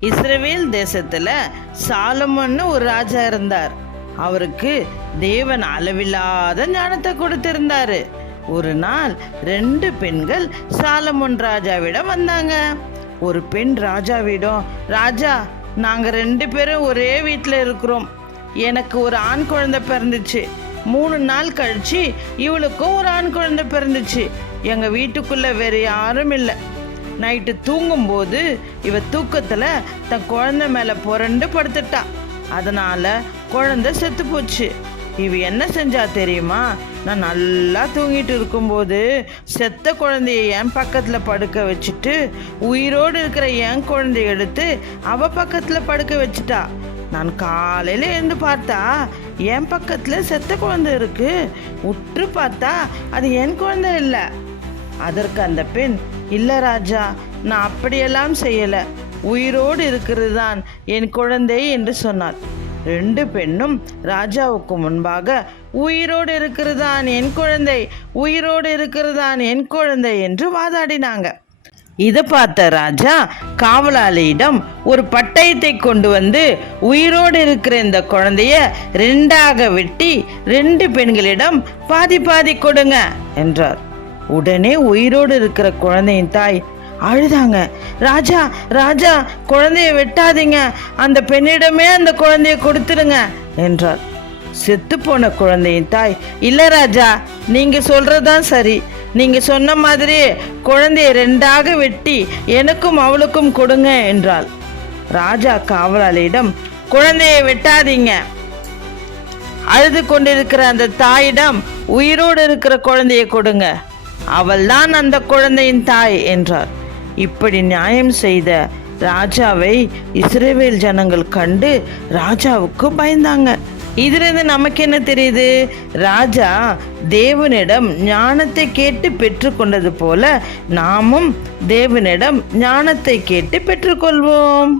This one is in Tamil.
இஸ்ரவேல் தேசத்துல சாலமோன்னு ஒரு ராஜா இருந்தார். அவருக்கு தேவன் அளவில்லாத ஞானத்தை கொடுத்திருந்தாரு. ஒரு நாள் ரெண்டு பெண்கள் சாலமோன் ராஜாவிடம் வந்தாங்க. ஒரு பெண் ராஜாவிடம் ராஜா நாங்கள் ரெண்டு பேரும் ஒரே வீட்டில் இருக்கிறோம். எனக்கு ஒரு ஆண் குழந்தை பிறந்துச்சு. மூணு நாள் கழிச்சு இவளுக்கும் ஒரு ஆண் குழந்தை பிறந்துச்சு. எங்கள் வீட்டுக்குள்ளே வேறு யாரும் இல்லை. நைட்டு தூங்கும்போது இவ தூக்கத்தில் தன் குழந்தை மேலே புரண்டு படுத்துட்டா. அதனால் குழந்தை செத்து போச்சு. இவ என்ன செஞ்சா தெரியுமா? நான் நல்லா தூங்கிட்டு இருக்கும்போது செத்த குழந்தைய என் பக்கத்தில் படுக்க வச்சுட்டு உயிரோடு இருக்கிற என் குழந்தைய எடுத்து அவ பக்கத்தில் படுக்க வச்சுட்டா. நான் காலையில் எழுந்து பார்த்தா என் பக்கத்தில் செத்த குழந்தை இருக்குது உற்று பார்த்தா அது என் குழந்தை இல்லை. அதற்கு அந்த பெண் இல்லை ராஜா நான் அப்படியெல்லாம் செய்யலை. உயிரோடு இருக்கிறது தான் என் குழந்தை என்று சொன்னார் ரெண்டு பெண்ணும் ராஜாவுக்கு முன்பாக உயிரோடு இருக்கிறதான் என் குழந்தை உயிரோடு இருக்கிறதான் என் குழந்தை என்று வாதாடினாங்க. இதை பார்த்த ராஜா காவலாளியிடம் ஒரு பட்டயத்தை கொண்டு வந்து உயிரோடு இருக்கிற இந்த குழந்தைய ரெண்டாக வெட்டி ரெண்டு பெண்களிடம் பாதி பாதி கொடுங்க என்றார். உடனே உயிரோடு இருக்கிற குழந்தையின் தாய் அழுதாங்க. ராஜா ராஜா குழந்தைய வெட்டாதீங்க. அந்த பெண்ணிடமே அந்த குழந்தைய கொடுத்துருங்க என்றார் செத்து போன குழந்தையின் தாய் இல்லை ராஜா நீங்கள் சொல்றதுதான் சரி. நீங்கள் சொன்ன மாதிரி குழந்தையை ரெண்டாக வெட்டி எனக்கும் அவளுக்கும் கொடுங்க என்றாள். ராஜா காவலாளியிடம் குழந்தையை வெட்டாதீங்க. அழுது கொண்டிருக்கிற அந்த தாயிடம் உயிரோடு இருக்கிற குழந்தையை கொடுங்க. அவள்தான் அந்த குழந்தையின் தாய் என்றார். இப்படி நியாயம் செய்த ராஜாவை இஸ்ரேவேல் ஜனங்கள் கண்டு ராஜாவுக்கு பயந்தாங்க. இதிலிருந்து நமக்கு என்ன தெரியுது? ராஜா தேவனிடம் ஞானத்தை கேட்டு பெற்றுக்கொண்டது போல நாமும் தேவனிடம் ஞானத்தை கேட்டு பெற்றுக்கொள்வோம்